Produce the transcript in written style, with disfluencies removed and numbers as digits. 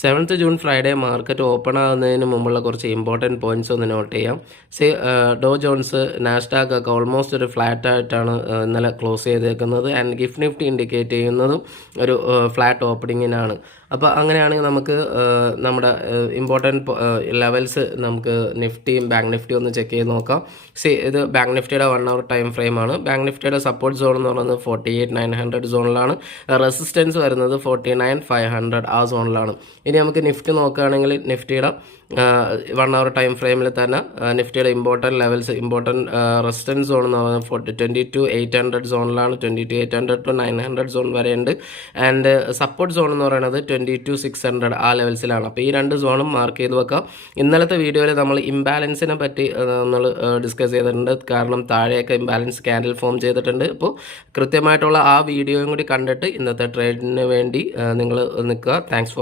7th June Friday market open ആകുന്നതിന് മുമ്പുള്ള കുറച്ച് ഇമ്പോർട്ടൻറ്റ് പോയിന്റ്സ് ഒന്ന് നോട്ട് ചെയ്യാം. ഡോ ജോൺസ് നാസ്ഡാക്ക് ഒക്കെ ഓൾമോസ്റ്റ് ഒരു ഫ്ലാറ്റ് ആയിട്ടാണ് ഇന്നലെ ക്ലോസ് ചെയ്തേക്കുന്നത്. ആൻഡ് ഗിഫ്റ്റ് നിഫ്റ്റി ഇൻഡിക്കേറ്റ് ചെയ്യുന്നതും ഒരു ഫ്ലാറ്റ് ഓപ്പണിങ്ങിനാണ്. അപ്പോൾ അങ്ങനെയാണെങ്കിൽ നമുക്ക് നമ്മുടെ ഇമ്പോർട്ടൻറ്റ് ലെവൽസ് നമുക്ക് നിഫ്റ്റിയും ബാങ്ക് നിഫ്റ്റിയും ഒന്ന് ചെക്ക് ചെയ്ത് നോക്കാം. ഇത് ബാങ്ക് നിഫ്റ്റിയുടെ 1 hour ടൈം ഫ്രെയിമാണ്. ബാങ്ക് നിഫ്റ്റിയുടെ സപ്പോർട്ട് സോൺ എന്ന് പറയുന്നത് 48,900 സോണിലാണ്. റെസിസ്റ്റൻസ് വരുന്നത് 49,500 ആ സോണിലാണ്. ഇനി നമുക്ക് നിഫ്റ്റി നോക്കുകയാണെങ്കിൽ നിഫ്റ്റിയുടെ 1 hour ടൈം ഫ്രെയിമിൽ തന്നെ നിഫ്റ്റിയുടെ ഇമ്പോർട്ടൻറ്റ് റെസിസ്റ്റൻസ് സോൺ എന്ന് പറയുന്നത് 22,800 സോണിലാണ്. 22,800 to 900 സോൺ വരെയുണ്ട്. ആൻഡ് സപ്പോർട്ട് സോൺ എന്ന് പറയുന്നത് 22,600 ആ ലെവൽസിലാണ്. അപ്പോൾ ഈ രണ്ട് സോണും മാർക്ക് ചെയ്ത് വെക്കാം. ഇന്നലത്തെ വീഡിയോയിൽ നമ്മൾ ഇംബാലൻസിനെ പറ്റി നമ്മൾ ഡിസ്കസ് ചെയ്തിട്ടുണ്ട്. കാരണം താഴെയൊക്കെ ഇംബാലൻസ് ക്യാൻഡിൽ ഫോം ചെയ്തിട്ടുണ്ട്. അപ്പോൾ കൃത്യമായിട്ടുള്ള ആ വീഡിയോയും കൂടി കണ്ടിട്ട് ഇന്നത്തെ ട്രേഡിന് വേണ്ടി നിങ്ങൾ നിൽക്കുക. Thanks for